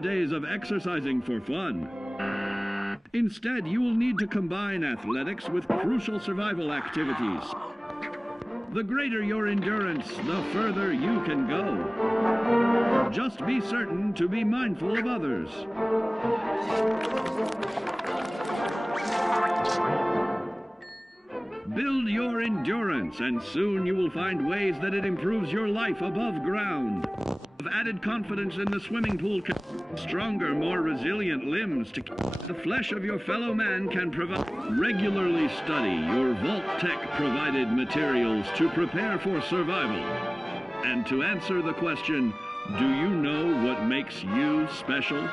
days of exercising for fun. Instead, you will need to combine athletics with crucial survival activities. The greater your endurance, the further you can go. Just be certain to be mindful of others. Build your endurance, and soon you will find ways that it improves your life above ground. With added confidence in the swimming pool, stronger, more resilient limbs to the flesh of your fellow man can provide. Regularly study your Vault-Tec provided materials to prepare for survival. And to answer the question, do you know what makes you special?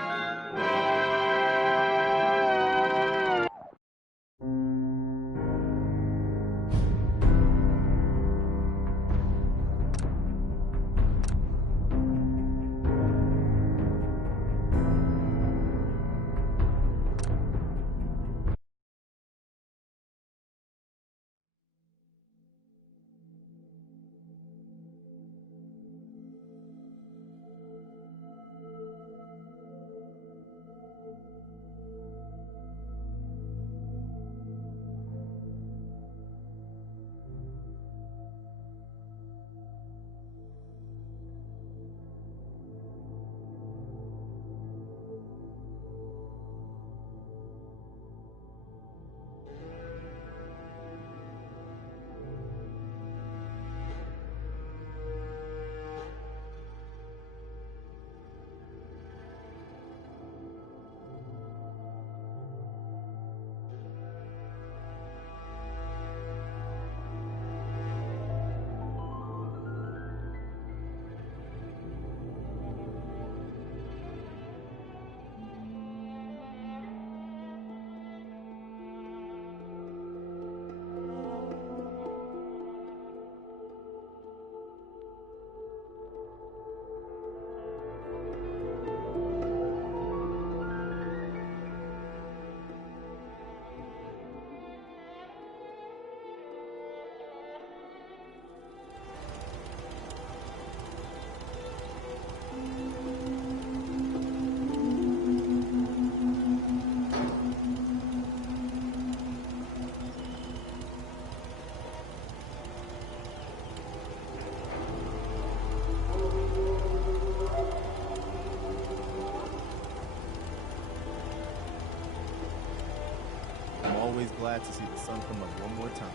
Always glad to see the sun come up one more time.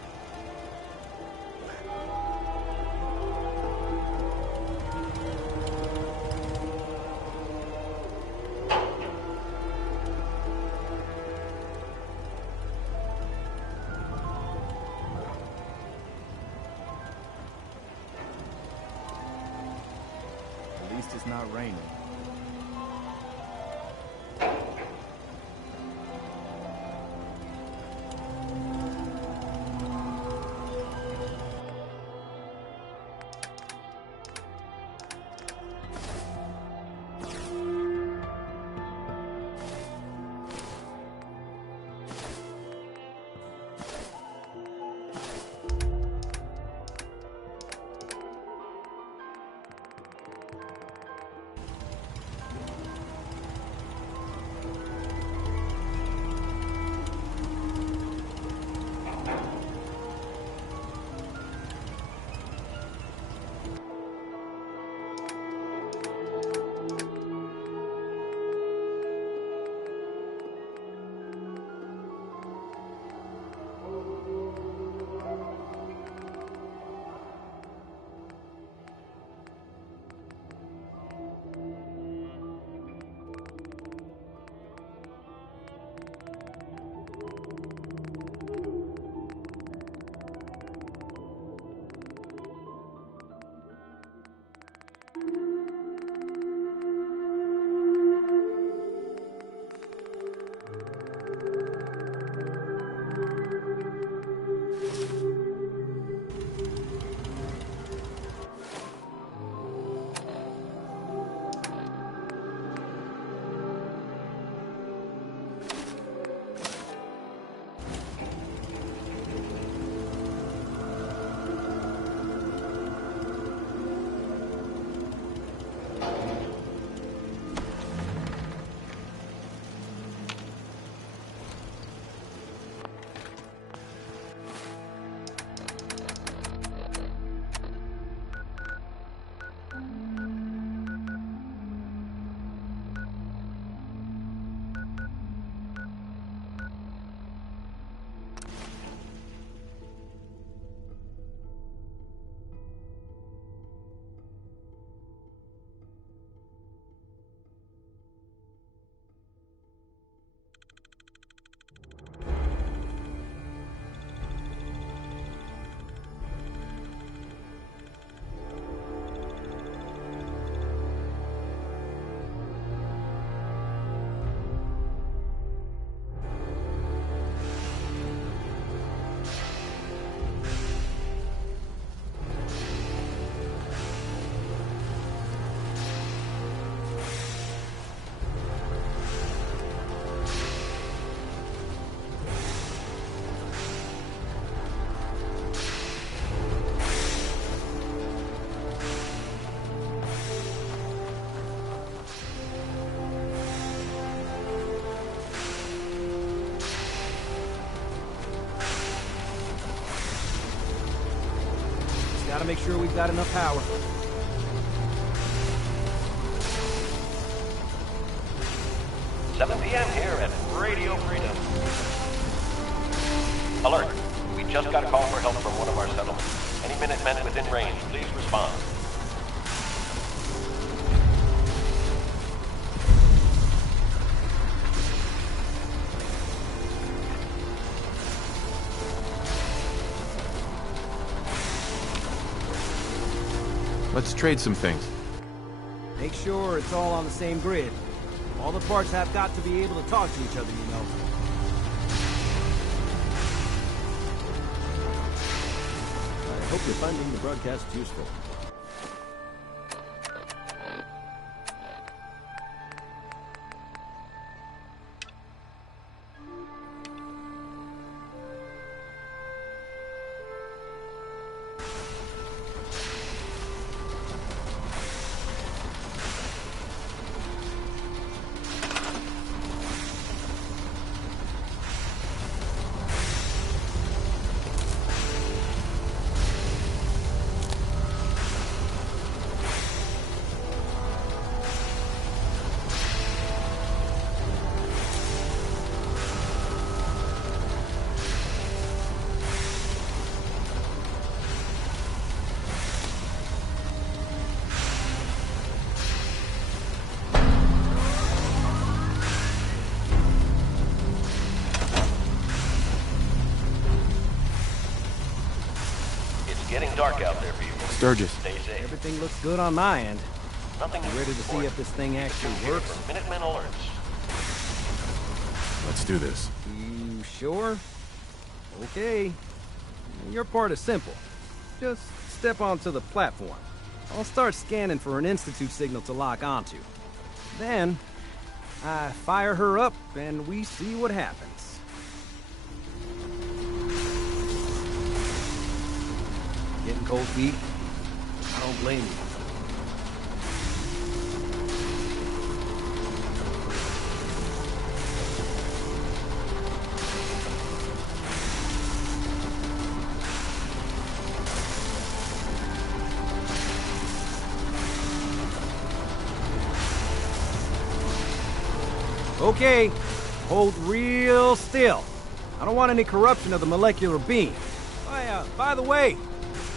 At least it's not raining. make sure we've got enough power. "7 p.m. here at Radio Freedom. Alert! We just got a call for help from one of our settlements. Any Minutemen within range, please respond." Let's trade some things. Make sure it's all on the same grid. All the parts have got to be able to talk to each other, you know. I hope you're finding the broadcast useful. Getting dark out there, people. Sturgis. Stay safe. Everything looks good on my end. Nothing You ready to see if this thing actually works? Minutemen alerts. Let's do this. You sure? Okay. Your part is simple. Just step onto the platform. I'll start scanning for an Institute signal to lock onto. Then, I fire her up and we see what happens. Getting cold feet? I don't blame you. Okay, hold real still. I don't want any corruption of the molecular beam. By the way,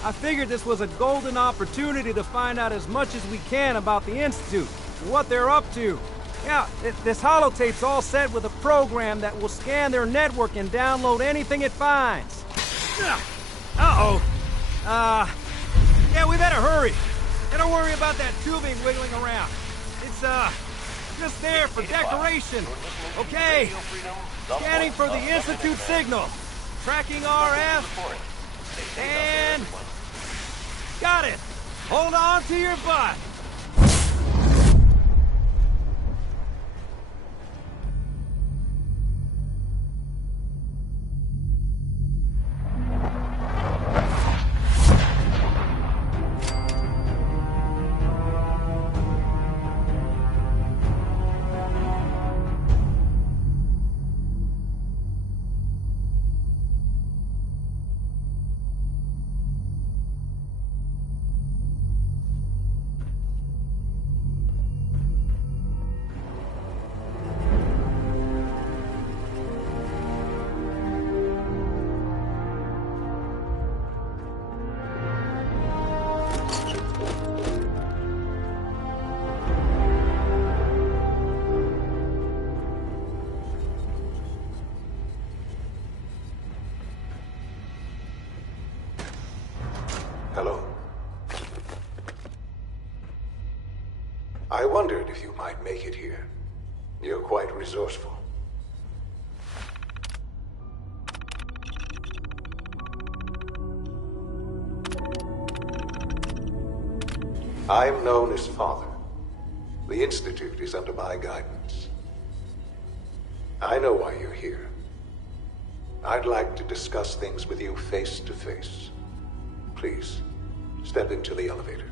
I figured this was a golden opportunity to find out as much as we can about the Institute, and what they're up to. Yeah, this holotape's all set with a program that will scan their network and download anything it finds. Uh-oh. Yeah, we better hurry. And don't worry about that tubing wiggling around. It's, just there for decoration. Okay. Scanning for the Institute signal. Tracking RF. And... got it! Hold on to your butt! Hello. I wondered if you might make it here. You're quite resourceful. I'm known as Father. The Institute is under my guidance. I know why you're here. I'd like to discuss things with you face to face. Please, step into the elevator.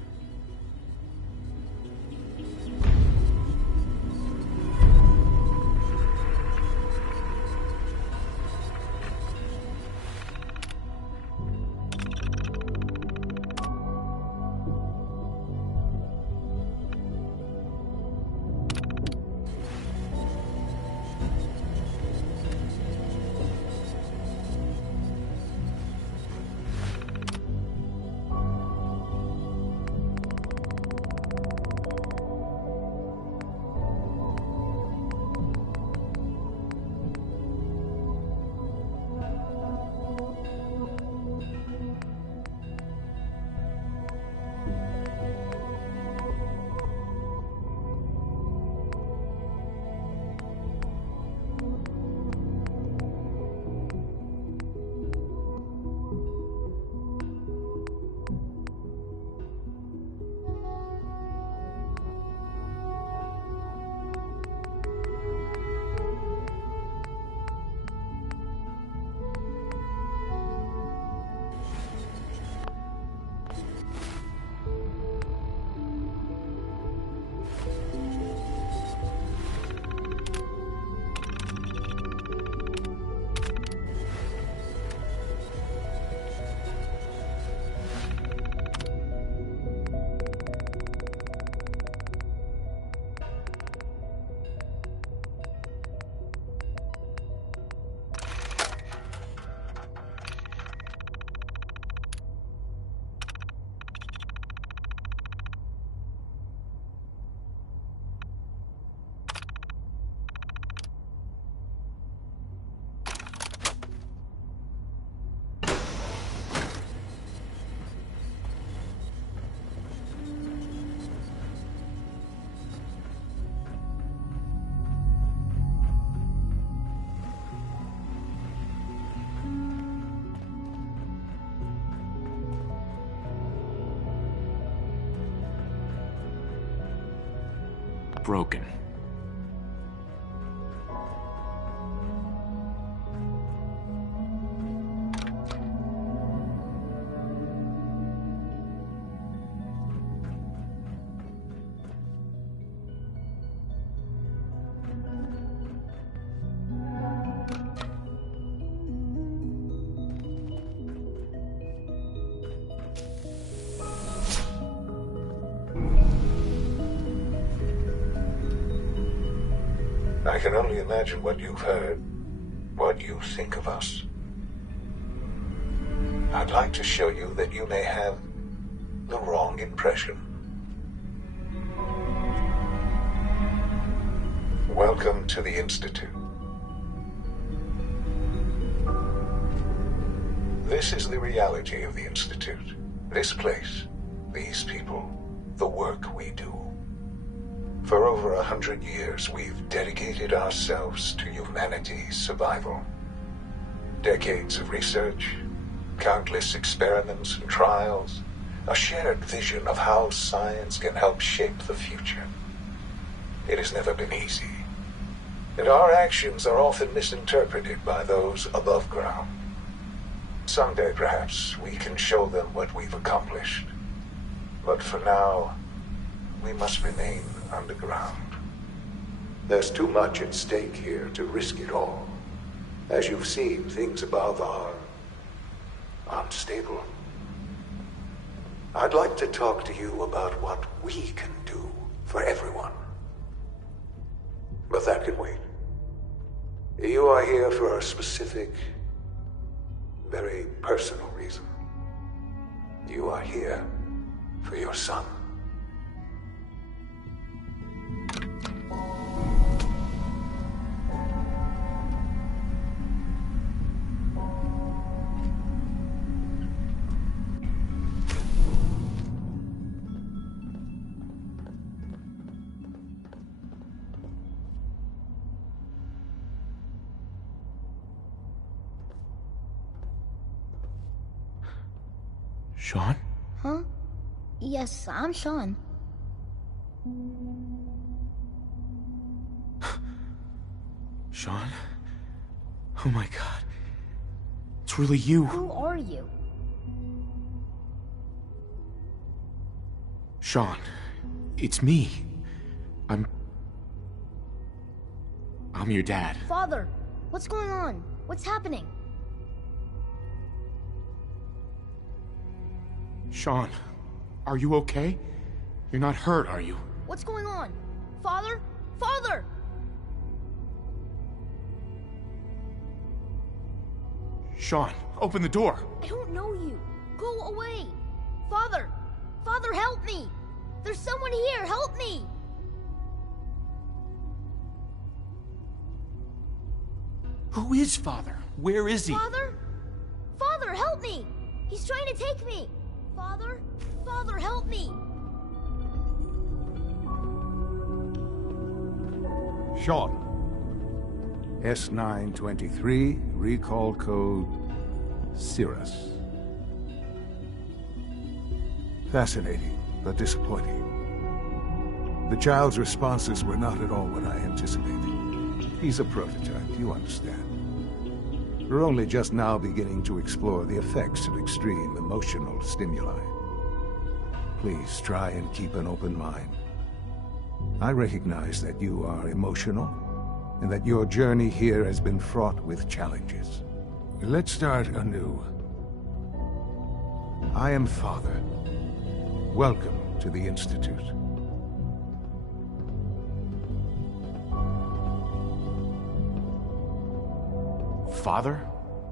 broken. I can only imagine what you've heard, what you think of us. I'd like to show you that you may have the wrong impression. Welcome to the Institute. This is the reality of the Institute. This place, these people, the work we do. For over 100 years, we've dedicated ourselves to humanity's survival. Decades of research, countless experiments and trials, a shared vision of how science can help shape the future. It has never been easy, and our actions are often misinterpreted by those above ground. Someday, perhaps, we can show them what we've accomplished. But for now, we must remain underground. There's too much at stake here to risk it all. As you've seen, things above are unstable. I'd like to talk to you about what we can do for everyone. But that can wait. You are here for a specific, very personal reason. You are here for your son. Sean? Huh? Yes, I'm Sean. Sean? Oh my god. It's really you. Who are you? Sean, it's me. I'm your dad. Father, what's going on? What's happening? Sean, are you okay? You're not hurt, are you? What's going on? Father? Father! Sean, open the door. I don't know you. Go away. Father! Father, help me! There's someone here, help me! Who is Father? Where is he? Father? Father, help me! He's trying to take me! Father? Father, help me! Sean. S923, recall code Cirrus. Fascinating, but disappointing. The child's responses were not at all what I anticipated. He's a prototype, you understand. We're only just now beginning to explore the effects of extreme emotional stimuli. Please try and keep an open mind. I recognize that you are emotional, and that your journey here has been fraught with challenges. Let's start anew. I am Father. Welcome to the Institute. Father?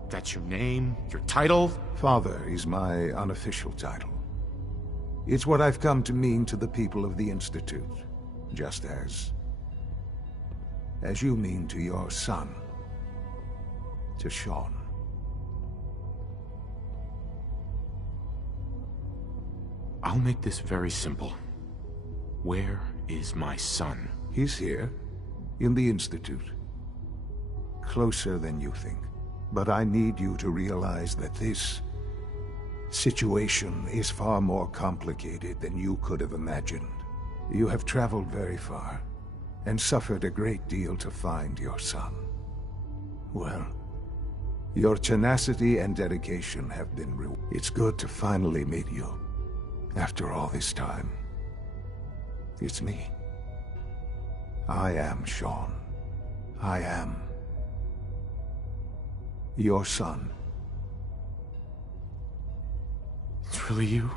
That's your name? Your title? Father is my unofficial title. It's what I've come to mean to the people of the Institute, just as you mean to your son, to Sean. I'll make this very simple. Where is my son? He's here, in the Institute. Closer than you think. But I need you to realize that this situation is far more complicated than you could have imagined. You have traveled very far, and suffered a great deal to find your son. Well, your tenacity and dedication have been rewarded. It's good to finally meet you. After all this time, it's me. I am Shaun. I am your son. It's really you?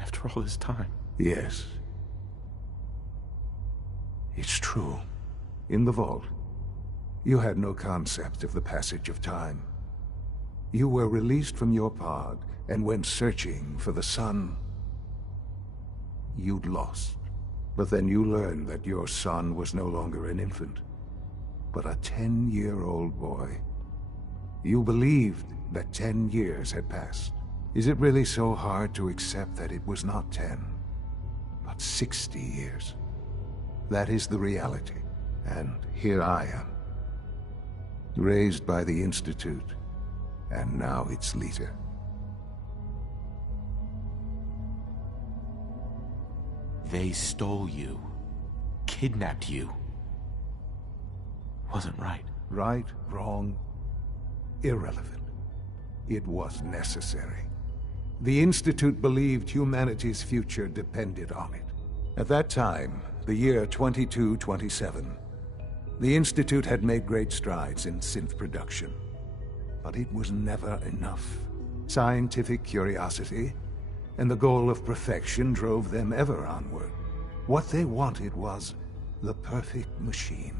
After all this time? Yes. It's true. In the vault, you had no concept of the passage of time. You were released from your pod and went searching for the son you'd lost. But then you learned that your son was no longer an infant, but a 10-year-old boy. You believed that 10 years had passed. Is it really so hard to accept that it was not 10, but 60 years? That is the reality. And here I am, raised by the Institute, and now its leader. They stole you, kidnapped you. Wasn't right. Right, wrong, irrelevant. It was necessary. The Institute believed humanity's future depended on it. At that time, the year 2227, the Institute had made great strides in synth production. But it was never enough. Scientific curiosity and the goal of perfection drove them ever onward. What they wanted was the perfect machine.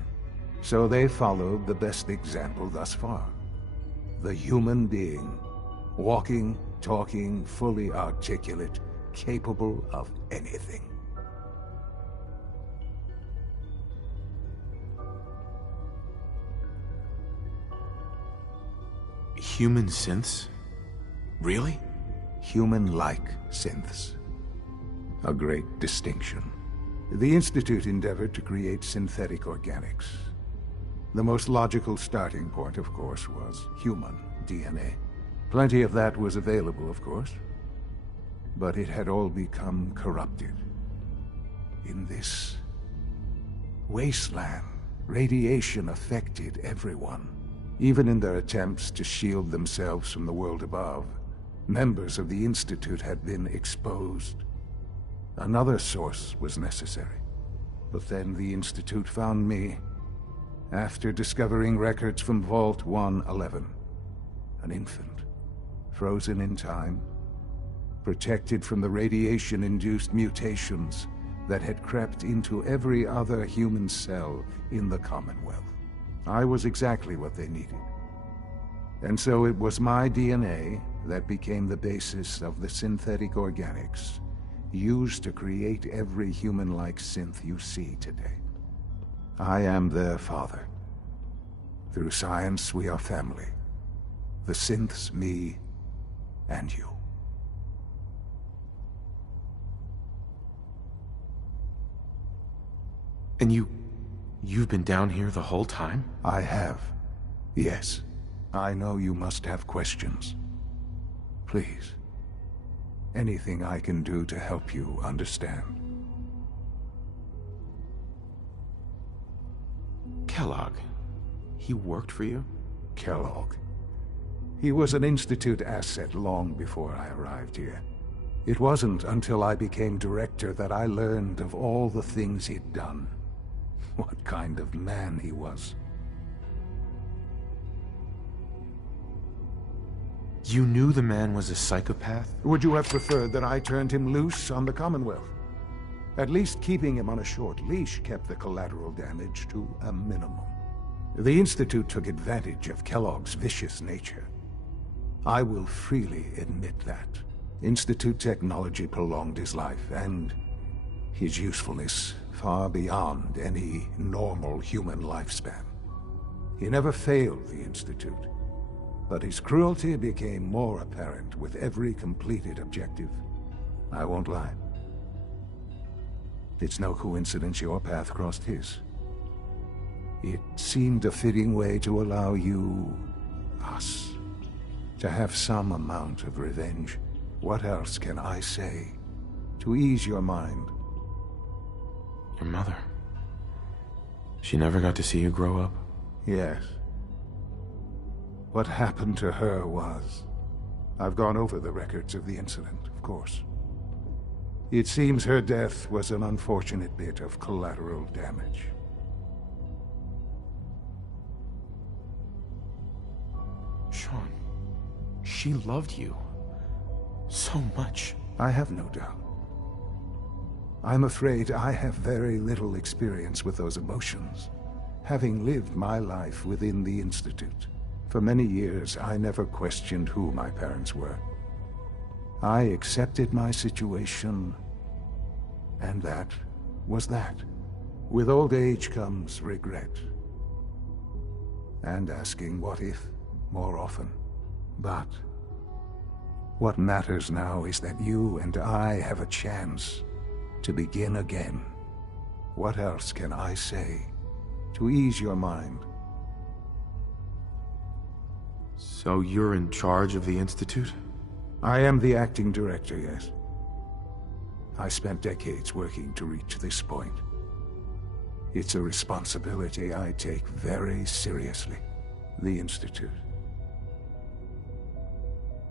So they followed the best example thus far. The human being, walking, talking, fully articulate, capable of anything. Human synths? Really? Human-like synths. A great distinction. The Institute endeavored to create synthetic organics. The most logical starting point, of course, was human DNA. Plenty of that was available, of course. But it had all become corrupted. In this wasteland, radiation affected everyone. Even in their attempts to shield themselves from the world above, members of the Institute had been exposed. Another source was necessary. But then the Institute found me, after discovering records from Vault 111. An infant, frozen in time, protected from the radiation-induced mutations that had crept into every other human cell in the Commonwealth. I was exactly what they needed. And so it was my DNA that became the basis of the synthetic organics used to create every human-like synth you see today. I am their father. Through science, we are family. The synths, me, and you. And you've been down here the whole time? I have. Yes. I know you must have questions. Please. Anything I can do to help you understand. Kellogg. He worked for you? Kellogg. He was an Institute asset long before I arrived here. It wasn't until I became director that I learned of all the things he'd done. What kind of man he was. You knew the man was a psychopath? Would you have preferred that I turned him loose on the Commonwealth? At least keeping him on a short leash kept the collateral damage to a minimum. The Institute took advantage of Kellogg's vicious nature. I will freely admit that. Institute technology prolonged his life, and his usefulness far beyond any normal human lifespan. He never failed the Institute, but his cruelty became more apparent with every completed objective. I won't lie. It's no coincidence your path crossed his. It seemed a fitting way to allow you, us, to have some amount of revenge. What else can I say to ease your mind Your mother. She never got to see you grow up? Yes. What happened to her was... I've gone over the records of the incident, of course. It seems her death was an unfortunate bit of collateral damage. Shaun, she loved you so much. I have no doubt. I'm afraid I have very little experience with those emotions, having lived my life within the Institute. For many years, I never questioned who my parents were. I accepted my situation, and that was that. With old age comes regret. And asking what if more often. But what matters now is that you and I have a chance to begin again. What else can I say to ease your mind? So you're in charge of the Institute? I am the acting director, yes. I spent decades working to reach this point. It's a responsibility I take very seriously. The Institute.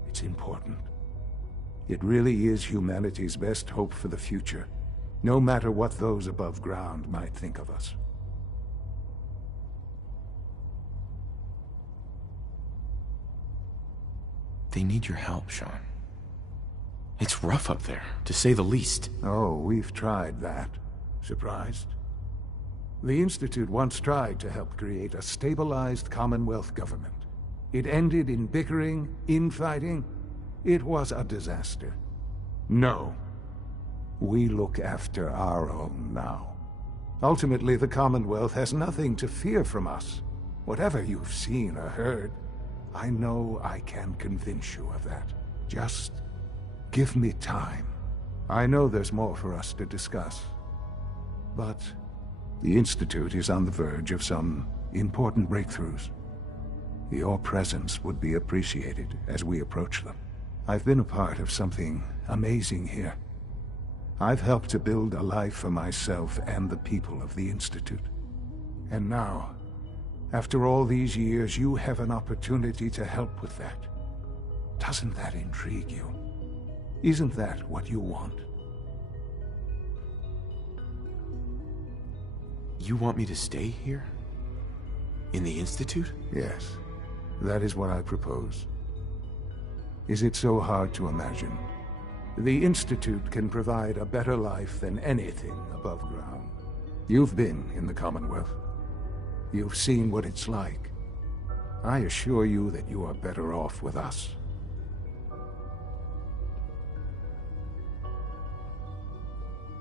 It's important. It really is humanity's best hope for the future, no matter what those above ground might think of us. They need your help, Shaun. It's rough up there, to say the least. Oh, we've tried that. Surprised? The Institute once tried to help create a stabilized Commonwealth government. It ended in bickering, infighting. It was a disaster. No. We look after our own now. Ultimately, the Commonwealth has nothing to fear from us. Whatever you've seen or heard, I know I can convince you of that. Just give me time. I know there's more for us to discuss. But the Institute is on the verge of some important breakthroughs. Your presence would be appreciated as we approach them. I've been a part of something amazing here. I've helped to build a life for myself and the people of the Institute. And now, after all these years, you have an opportunity to help with that. Doesn't that intrigue you? Isn't that what you want? You want me to stay here? In the Institute? Yes, that is what I propose. Is it so hard to imagine? The Institute can provide a better life than anything above ground. You've been in the Commonwealth. You've seen what it's like. I assure you that you are better off with us.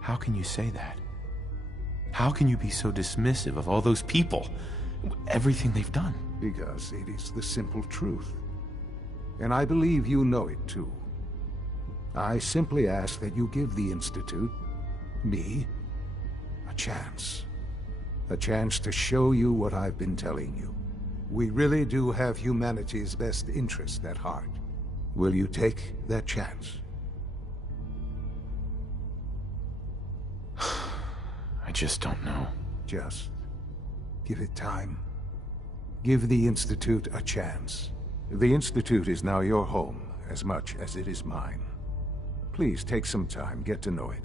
How can you say that? How can you be so dismissive of all those people? Everything they've done? Because it is the simple truth. And I believe you know it too. I simply ask that you give the Institute, me, a chance. A chance to show you what I've been telling you. We really do have humanity's best interest at heart. Will you take that chance? I just don't know. Just give it time. Give the Institute a chance. The Institute is now your home as much as it is mine. Please take some time, get to know it.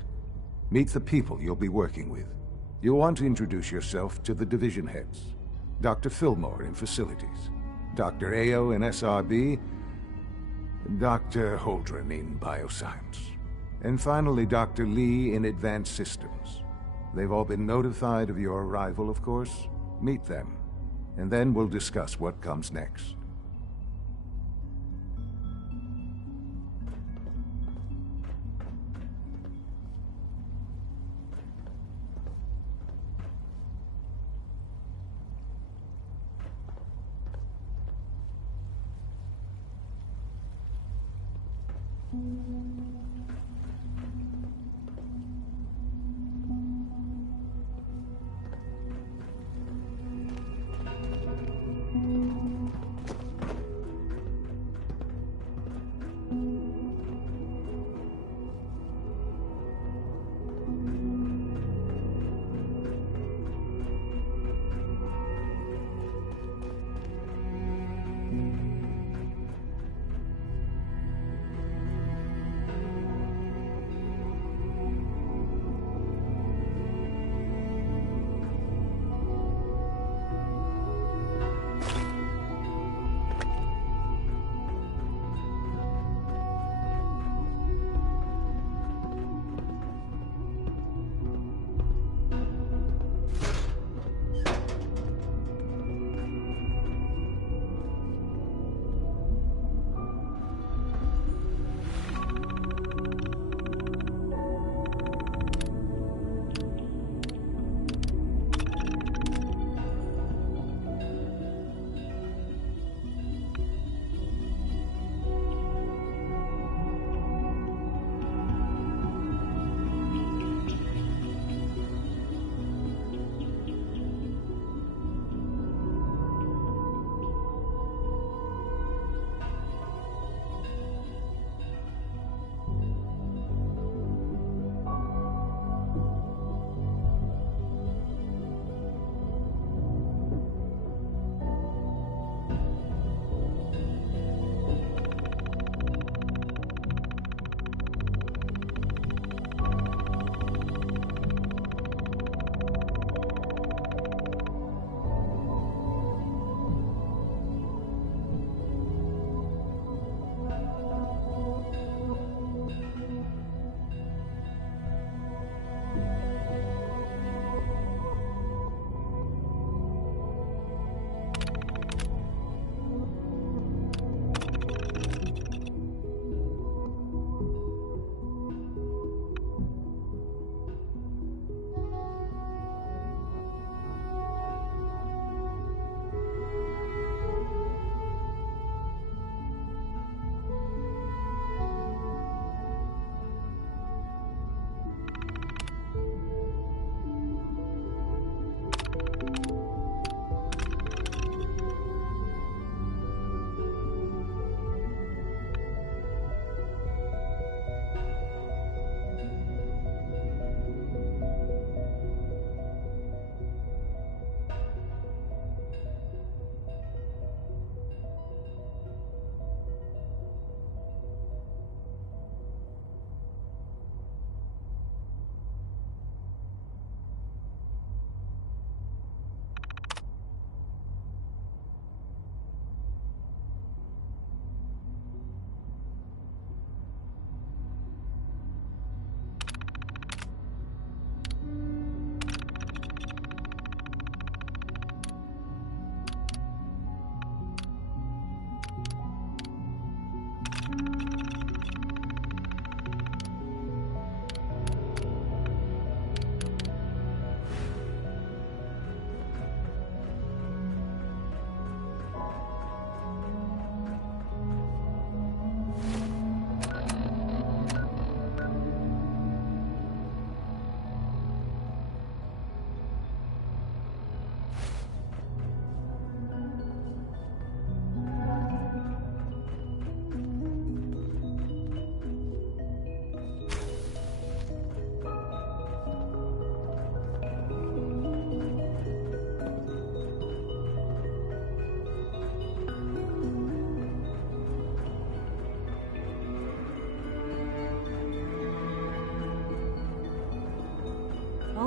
Meet the people you'll be working with. You'll want to introduce yourself to the division heads. Dr. Fillmore in Facilities, Dr. Ayo in SRB, Dr. Holdren in Bioscience, and finally Dr. Lee in Advanced Systems. They've all been notified of your arrival, of course. Meet them, and then we'll discuss what comes next.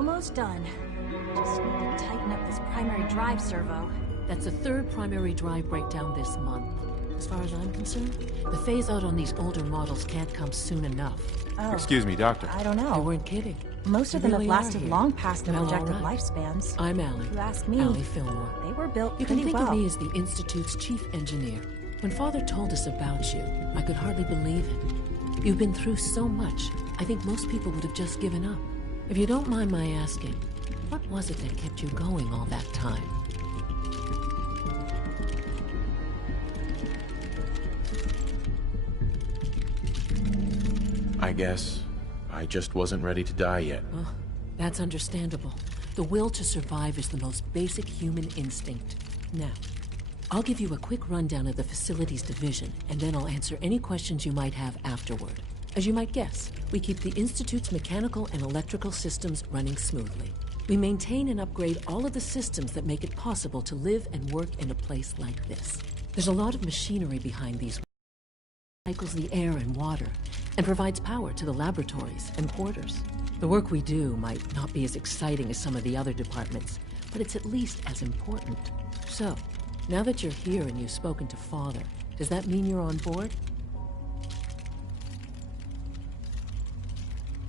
Almost done. Just need to tighten up this primary drive servo. That's the third primary drive breakdown this month. As far as I'm concerned, the phase-out on these older models can't come soon enough. Oh. Excuse me, Doctor. I don't know. You weren't kidding. Most of them really have lasted are long past their Well, projected all right. lifespans. I'm Allie. If you ask me, Allie Fillmore. they were built You can pretty think well. of me as the Institute's chief engineer. When Father told us about you, I could hardly believe it. You've been through so much, I think most people would have just given up. If you don't mind my asking, what was it that kept you going all that time? I guess I just wasn't ready to die yet. Well, that's understandable. The will to survive is the most basic human instinct. Now, I'll give you a quick rundown of the facilities division, and then I'll answer any questions you might have afterward. As you might guess, we keep the Institute's mechanical and electrical systems running smoothly. We maintain and upgrade all of the systems that make it possible to live and work in a place like this. There's a lot of machinery behind these. Cycles the air and water, and provides power to the laboratories and quarters. The work we do might not be as exciting as some of the other departments, but it's at least as important. So, now that you're here and you've spoken to Father, does that mean you're on board?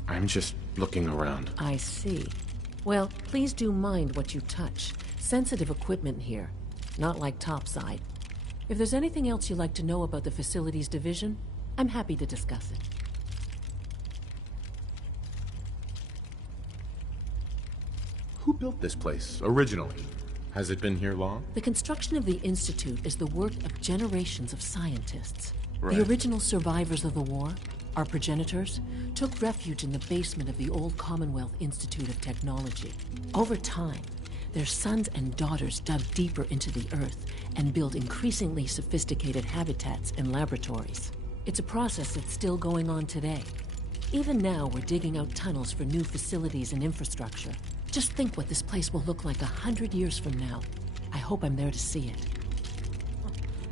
I'm just looking around. I see. Well, please do mind what you touch. Sensitive equipment here, not like topside. If there's anything else you'd like to know about the facilities division, I'm happy to discuss it. Who built this place originally? Has it been here long? The construction of the Institute is the work of generations of scientists. Right. The original survivors of the war, our progenitors, took refuge in the basement of the old Commonwealth Institute of Technology. Over time, their sons and daughters dug deeper into the earth and built increasingly sophisticated habitats and laboratories. It's a process that's still going on today. Even now, we're digging out tunnels for new facilities and infrastructure. Just think what this place will look like 100 years from now. I hope I'm there to see it.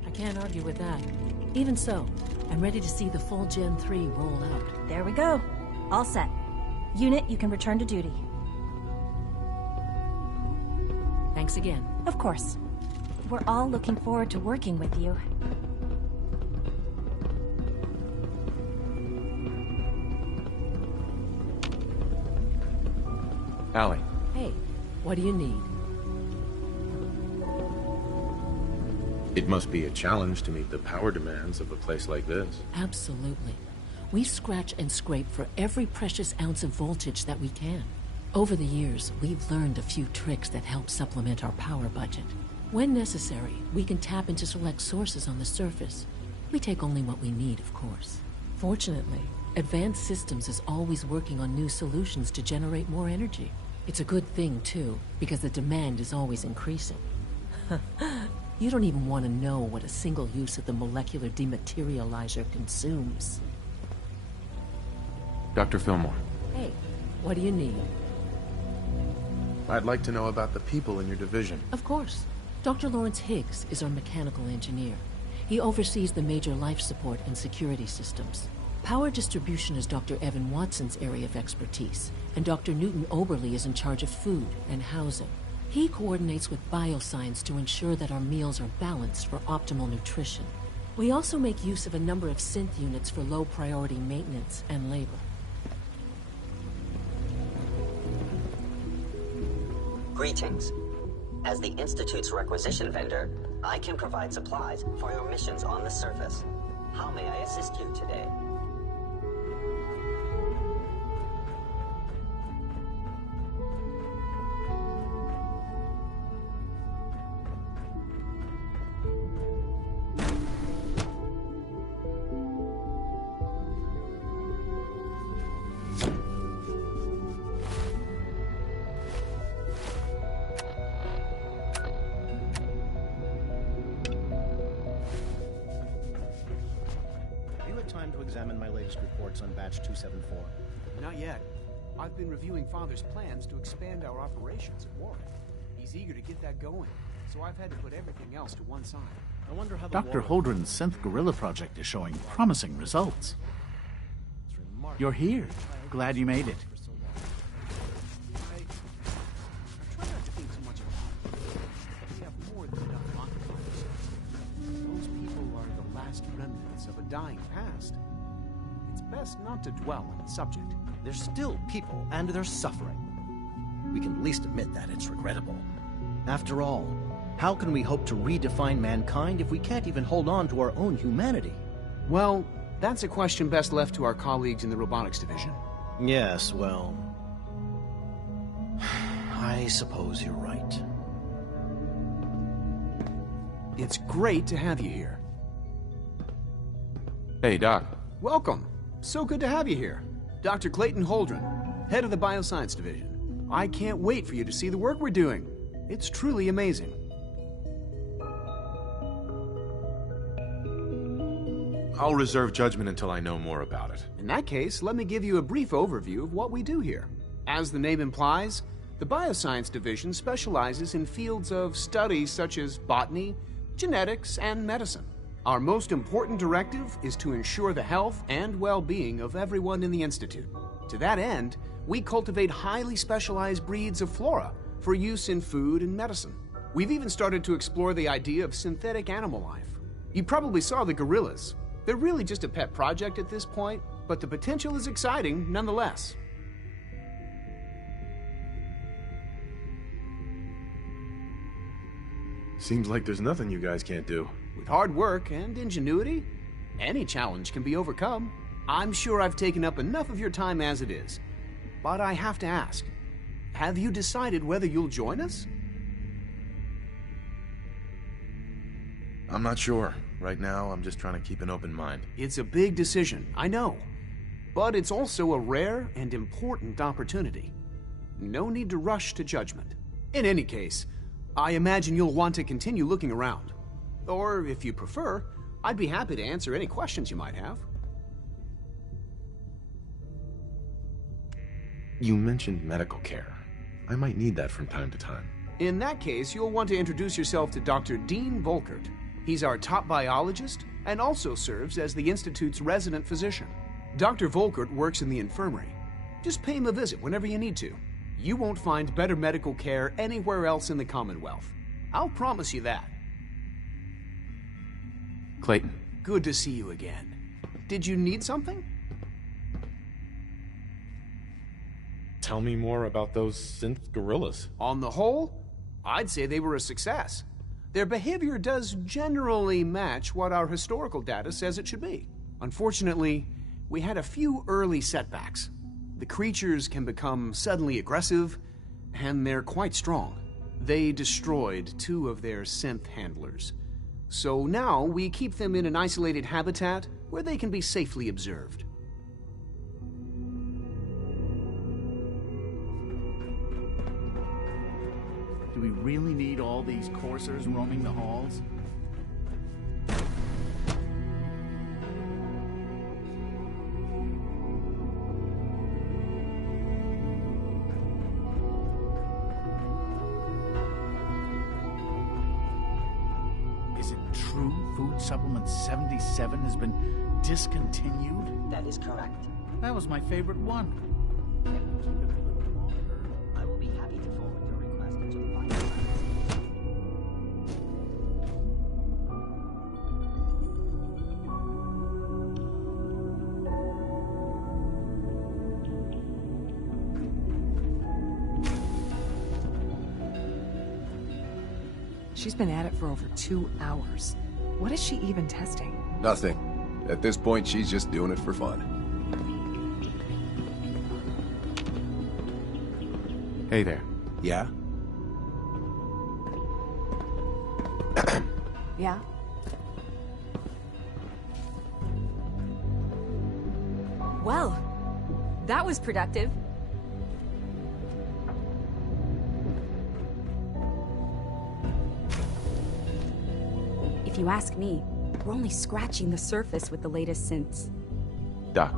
I can't argue with that. Even so, I'm ready to see the full Gen 3 roll out. There we go. All set. Unit, you can return to duty. Thanks again. Of course. We're all looking forward to working with you. Allie. Hey, what do you need? It must be a challenge to meet the power demands of a place like this. Absolutely. We scratch and scrape for every precious ounce of voltage that we can. Over the years, we've learned a few tricks that help supplement our power budget. When necessary, we can tap into select sources on the surface. We take only what we need, of course. Fortunately, Advanced Systems is always working on new solutions to generate more energy. It's a good thing, too, because the demand is always increasing. You don't even want to know what a single use of the molecular dematerializer consumes. Dr. Fillmore. Hey, what do you need? I'd like to know about the people in your division. Of course. Dr. Lawrence Higgs is our mechanical engineer. He oversees the major life support and security systems. Power distribution is Dr. Evan Watson's area of expertise, and Dr. Newton Oberly is in charge of food and housing. He coordinates with bioscience to ensure that our meals are balanced for optimal nutrition. We also make use of a number of synth units for low-priority maintenance and labor. Greetings. As the Institute's requisition vendor, I can provide supplies for your missions on the surface. How may I assist you today? Time to examine my latest reports on Batch 274. Not yet. I've been reviewing Father's plans to expand our operations at Warren. He's eager to get that going, so I've had to put everything else to one side. I wonder how Dr. Holdren's Synth Gorilla project is showing promising results. You're here. Glad you made it. last remnants of a dying past. It's best not to dwell on the subject. There's still people, and they're suffering. We can at least admit that it's regrettable. After all, how can we hope to redefine mankind if we can't even hold on to our own humanity? Well, that's a question best left to our colleagues in the robotics division. Yes, well... I suppose you're right. It's great to have you here. Hey, Doc. Welcome. So good to have you here. Dr. Clayton Holdren, head of the Bioscience Division. I can't wait for you to see the work we're doing. It's truly amazing. I'll reserve judgment until I know more about it. In that case, let me give you a brief overview of what we do here. As the name implies, the Bioscience Division specializes in fields of study such as botany, genetics, and medicine. Our most important directive is to ensure the health and well-being of everyone in the Institute. To that end, we cultivate highly specialized breeds of flora for use in food and medicine. We've even started to explore the idea of synthetic animal life. You probably saw the gorillas. They're really just a pet project at this point, but the potential is exciting nonetheless. Seems like there's nothing you guys can't do. With hard work and ingenuity, any challenge can be overcome. I'm sure I've taken up enough of your time as it is. But I have to ask, have you decided whether you'll join us? I'm not sure. Right now, I'm just trying to keep an open mind. It's a big decision, I know. But it's also a rare and important opportunity. No need to rush to judgment. In any case, I imagine you'll want to continue looking around. Or, if you prefer, I'd be happy to answer any questions you might have. You mentioned medical care. I might need that from time to time. In that case, you'll want to introduce yourself to Dr. Dean Volkert. He's our top biologist and also serves as the Institute's resident physician. Dr. Volkert works in the infirmary. Just pay him a visit whenever you need to. You won't find better medical care anywhere else in the Commonwealth. I'll promise you that. Clayton. Good to see you again. Did you need something? Tell me more about those synth gorillas. On the whole, I'd say they were a success. Their behavior does generally match what our historical data says it should be. Unfortunately, we had a few early setbacks. The creatures can become suddenly aggressive, and they're quite strong. They destroyed 2 of their synth handlers. So now we keep them in an isolated habitat where they can be safely observed. Do we really need all these coursers roaming the halls? Is it true Food Supplement 77 has been discontinued? That is correct. That was my favorite one. Can we keep it a little longer? I will be happy to forward your request to the Bioscience. She's been at it for over 2 hours. What is she even testing? Nothing. At this point, she's just doing it for fun. Hey there. Yeah? Yeah? Well, that was productive. If you ask me, we're only scratching the surface with the latest synths. Doc.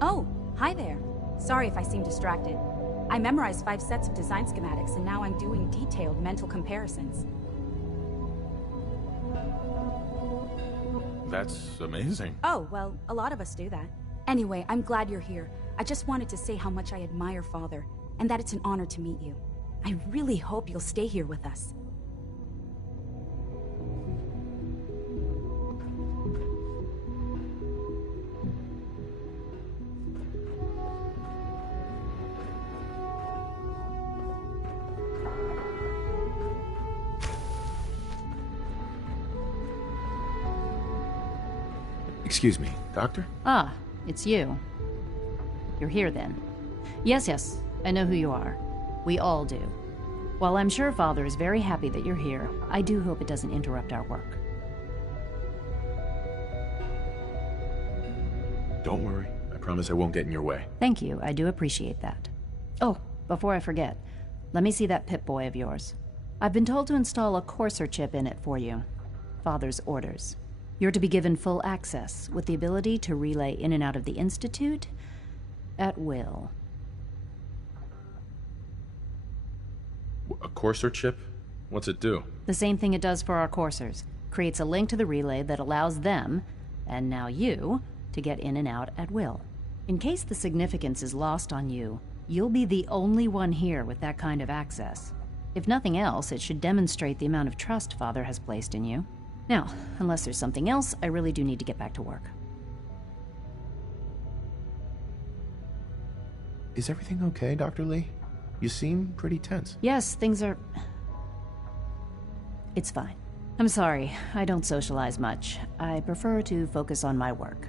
Oh, hi there. Sorry if I seem distracted. I memorized 5 sets of design schematics, and now I'm doing detailed mental comparisons. That's amazing. Oh, well, a lot of us do that. Anyway, I'm glad you're here. I just wanted to say how much I admire Father, and that it's an honor to meet you. I really hope you'll stay here with us. Excuse me, Doctor? Ah, it's you. You're here then. Yes, I know who you are. We all do. While I'm sure Father is very happy that you're here, I do hope it doesn't interrupt our work. Don't worry. I promise I won't get in your way. Thank you, I do appreciate that. Oh, before I forget, let me see that Pip-Boy of yours. I've been told to install a Courser chip in it for you. Father's orders. You're to be given full access, with the ability to relay in and out of the Institute at will. A Courser chip? What's it do? The same thing it does for our coursers. Creates a link to the relay that allows them, and now you, to get in and out at will. In case the significance is lost on you, you'll be the only one here with that kind of access. If nothing else, it should demonstrate the amount of trust Father has placed in you. Now, unless there's something else, I really do need to get back to work. Is everything okay, Dr. Lee? You seem pretty tense. Yes, things are... It's fine. I'm sorry, I don't socialize much. I prefer to focus on my work.